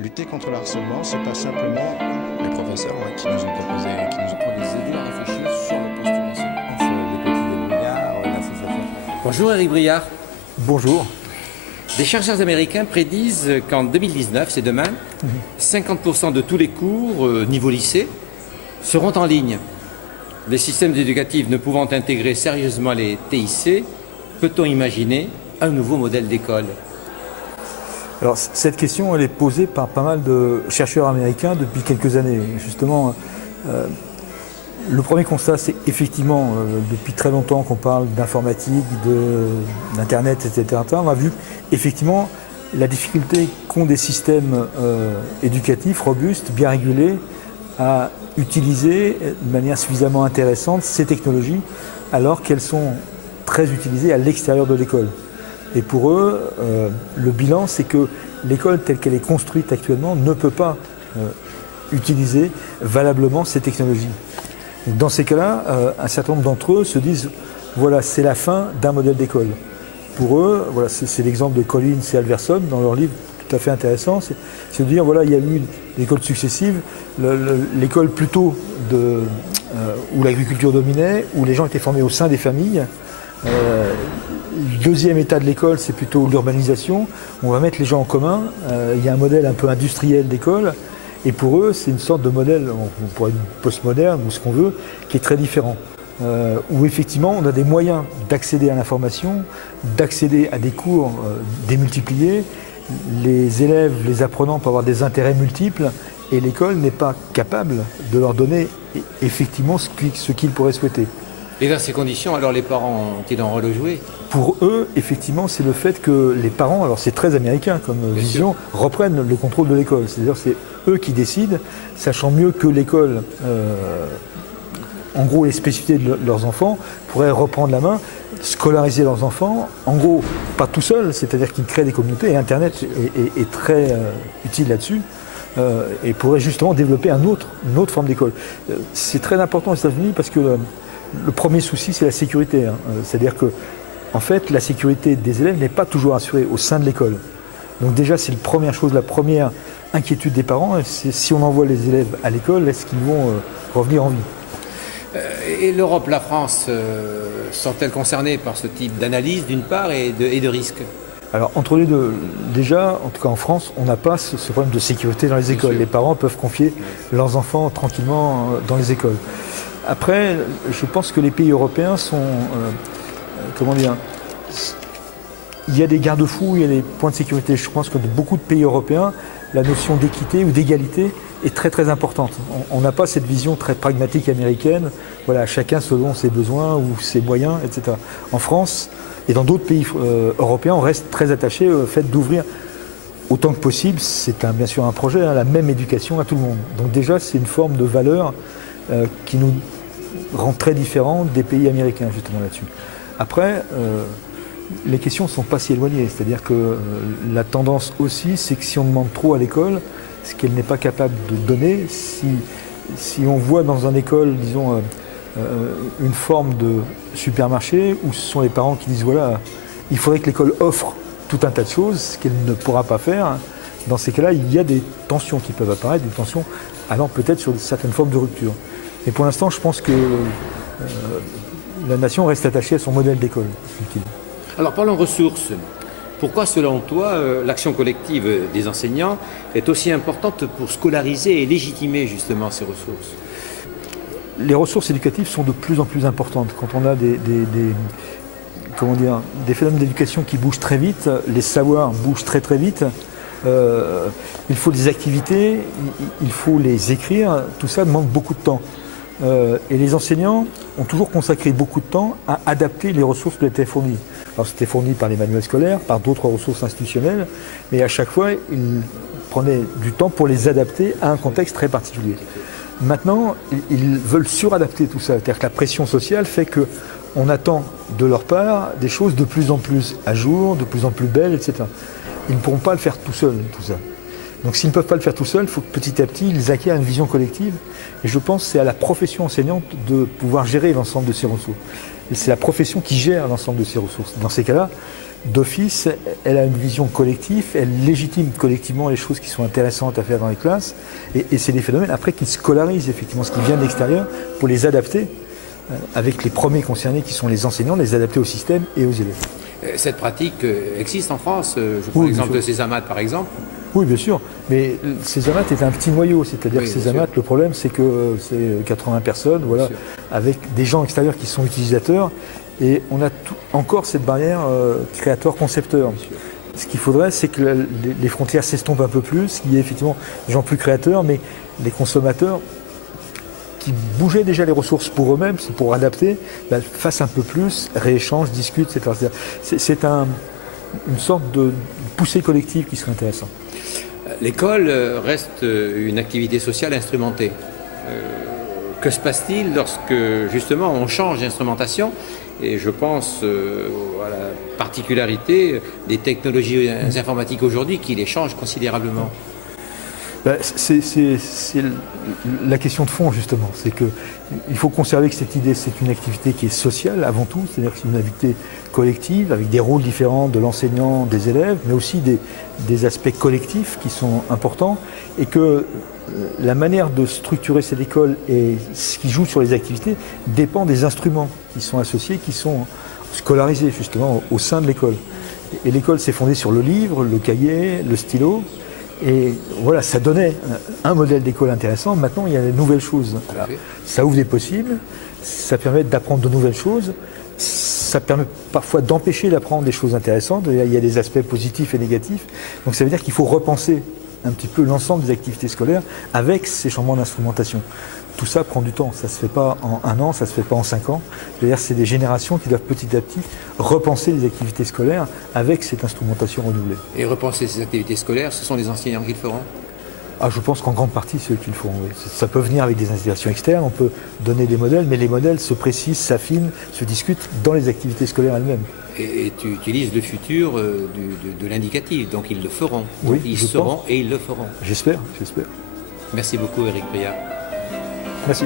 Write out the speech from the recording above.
Lutter contre le harcèlement, c'est pas simplement les professeurs qui nous ont proposé, qui nous ont aidé à réfléchir sur le poste de l'enseignant. Les petits débrouillards, l'association. Bonjour Eric Briard. Bonjour. Des chercheurs américains prédisent qu'en 2019, c'est demain, 50% de tous les cours, niveau lycée, seront en ligne. Les systèmes éducatifs ne pouvant intégrer sérieusement les TIC, peut-on imaginer un nouveau modèle d'école ? Alors cette question, elle est posée par pas mal de chercheurs américains depuis quelques années. Justement, le premier constat, c'est effectivement, depuis très longtemps qu'on parle d'informatique, d'Internet, etc. On a vu effectivement la difficulté qu'ont des systèmes éducatifs robustes, bien régulés, à utiliser de manière suffisamment intéressante ces technologies, alors qu'elles sont très utilisées à l'extérieur de l'école. Et pour eux, le bilan, c'est que l'école telle qu'elle est construite actuellement ne peut pas utiliser valablement ces technologies. Dans ces cas-là, un certain nombre d'entre eux se disent voilà, c'est la fin d'un modèle d'école. Pour eux, voilà, c'est l'exemple de Collins et Alverson dans leur livre tout à fait intéressant, c'est de dire voilà, il y a eu des écoles successives, l'école plutôt où l'agriculture dominait, où les gens étaient formés au sein des familles. Le deuxième état de l'école, c'est plutôt l'urbanisation. On va mettre les gens en commun. Il y a un modèle un peu industriel d'école. Et pour eux, c'est une sorte de modèle, on pourrait dire postmoderne ou ce qu'on veut, qui est très différent. Où effectivement, on a des moyens d'accéder à l'information, d'accéder à des cours démultipliés. Les élèves, les apprenants peuvent avoir des intérêts multiples. Et l'école n'est pas capable de leur donner effectivement ce qu'ils pourraient souhaiter. Et dans ces conditions, alors les parents ont-ils un rôle à jouer ? Pour eux, effectivement, c'est le fait que les parents, alors c'est très américain comme vision, reprennent le contrôle de l'école. C'est-à-dire c'est eux qui décident, sachant mieux que l'école, en gros les spécificités de leurs enfants, pourraient reprendre la main, scolariser leurs enfants, en gros pas tout seul, c'est-à-dire qu'ils créent des communautés, et Internet est très utile là-dessus. Et pourrait justement développer une autre forme d'école. C'est très important aux États-Unis parce que le premier souci, c'est la sécurité. C'est-à-dire que, en fait, la sécurité des élèves n'est pas toujours assurée au sein de l'école. Donc déjà, c'est la première chose, la première inquiétude des parents, c'est si on envoie les élèves à l'école, est-ce qu'ils vont revenir en vie ? Et l'Europe, la France, sont-elles concernées par ce type d'analyse d'une part et de risque ? Alors entre les deux, déjà, en tout cas en France, on n'a pas ce problème de sécurité dans les écoles. Les parents peuvent confier leurs enfants tranquillement dans les écoles. Après, je pense que les pays européens sont, il y a des garde-fous, il y a des points de sécurité. Je pense que dans beaucoup de pays européens, la notion d'équité ou d'égalité est très très importante. On n'a pas cette vision très pragmatique américaine, voilà, chacun selon ses besoins ou ses moyens, etc. En France et dans d'autres pays européens, on reste très attaché au fait d'ouvrir autant que possible, c'est bien sûr un projet, la même éducation à tout le monde. Donc déjà, c'est une forme de valeur qui nous rend très différents des pays américains justement là-dessus. Après, les questions ne sont pas si éloignées, c'est-à-dire que la tendance aussi, c'est que si on demande trop à l'école, ce qu'elle n'est pas capable de donner, si on voit dans une école, disons, une forme de supermarché où ce sont les parents qui disent voilà, il faudrait que l'école offre tout un tas de choses, ce qu'elle ne pourra pas faire, dans ces cas-là, il y a des tensions qui peuvent apparaître, des tensions allant peut-être sur certaines formes de rupture. Et pour l'instant, je pense que la nation reste attachée à son modèle d'école. Alors parlons ressources. Pourquoi, selon toi, l'action collective des enseignants est aussi importante pour scolariser et légitimer justement ces ressources ? Les ressources éducatives sont de plus en plus importantes. Quand on a des phénomènes d'éducation qui bougent très vite, les savoirs bougent très très vite, il faut des activités, il faut les écrire, tout ça demande beaucoup de temps. Et les enseignants ont toujours consacré beaucoup de temps à adapter les ressources qui étaient fournies. Alors c'était fourni par les manuels scolaires, par d'autres ressources institutionnelles, mais à chaque fois, ils prenaient du temps pour les adapter à un contexte très particulier. Maintenant, ils veulent suradapter tout ça, c'est-à-dire que la pression sociale fait qu'on attend de leur part des choses de plus en plus à jour, de plus en plus belles, etc. Ils ne pourront pas le faire tout seuls, tout ça. Donc s'ils ne peuvent pas le faire tout seuls, il faut que petit à petit, ils acquièrent une vision collective. Et je pense que c'est à la profession enseignante de pouvoir gérer l'ensemble de ces ressources. Et c'est la profession qui gère l'ensemble de ces ressources. Dans ces cas-là, d'office, elle a une vision collective, elle légitime collectivement les choses qui sont intéressantes à faire dans les classes. Et c'est des phénomènes après qui scolarisent effectivement ce qui vient de l'extérieur pour les adapter avec les premiers concernés qui sont les enseignants, les adapter au système et aux élèves. Cette pratique existe en France. Je prends l'exemple de Césamat, par exemple. Oui, bien sûr. Mais Césamat est un petit noyau. C'est-à-dire que Césamat, le problème, c'est que c'est 80 personnes, voilà, avec des gens extérieurs qui sont utilisateurs. Et on a encore cette barrière créateur-concepteur. Ce qu'il faudrait, c'est que les frontières s'estompent un peu plus, qu'il y ait effectivement des gens plus créateurs, mais les consommateurs qui bougeaient déjà les ressources pour eux-mêmes, c'est pour adapter, fassent un peu plus, rééchangent, discutent, etc. C'est une sorte de poussée collective qui serait intéressante. L'école reste une activité sociale instrumentée. Que se passe-t-il lorsque justement on change d'instrumentation? Et je pense à la particularité des technologies informatiques aujourd'hui qui les changent considérablement. C'est la question de fond justement, c'est qu'il faut conserver que cette idée, c'est une activité qui est sociale avant tout, c'est-à-dire que c'est une activité collective avec des rôles différents de l'enseignant, des élèves, mais aussi des aspects collectifs qui sont importants et que la manière de structurer cette école et ce qui joue sur les activités dépend des instruments qui sont associés, qui sont scolarisés justement au sein de l'école. Et l'école s'est fondée sur le livre, le cahier, le stylo. Et voilà, ça donnait un modèle d'école intéressant. Maintenant, il y a de nouvelles choses. Alors, ça ouvre des possibles, ça permet d'apprendre de nouvelles choses, ça permet parfois d'empêcher d'apprendre des choses intéressantes. Il y a des aspects positifs et négatifs. Donc ça veut dire qu'il faut repenser un petit peu l'ensemble des activités scolaires avec ces changements d'instrumentation. Tout ça prend du temps, ça ne se fait pas en 1 an, ça ne se fait pas en 5 ans. C'est-à-dire c'est des générations qui doivent petit à petit repenser les activités scolaires avec cette instrumentation renouvelée. Et repenser ces activités scolaires, ce sont les enseignants qui le feront? Je pense qu'en grande partie, c'est eux qui le feront. Oui. Ça peut venir avec des inspirations externes, on peut donner des modèles, mais les modèles se précisent, s'affinent, se discutent dans les activités scolaires elles-mêmes. Et tu utilises le futur de l'indicatif, donc ils le feront. Oui, ils sauront et ils le feront. J'espère. Merci beaucoup Éric Briard. Merci.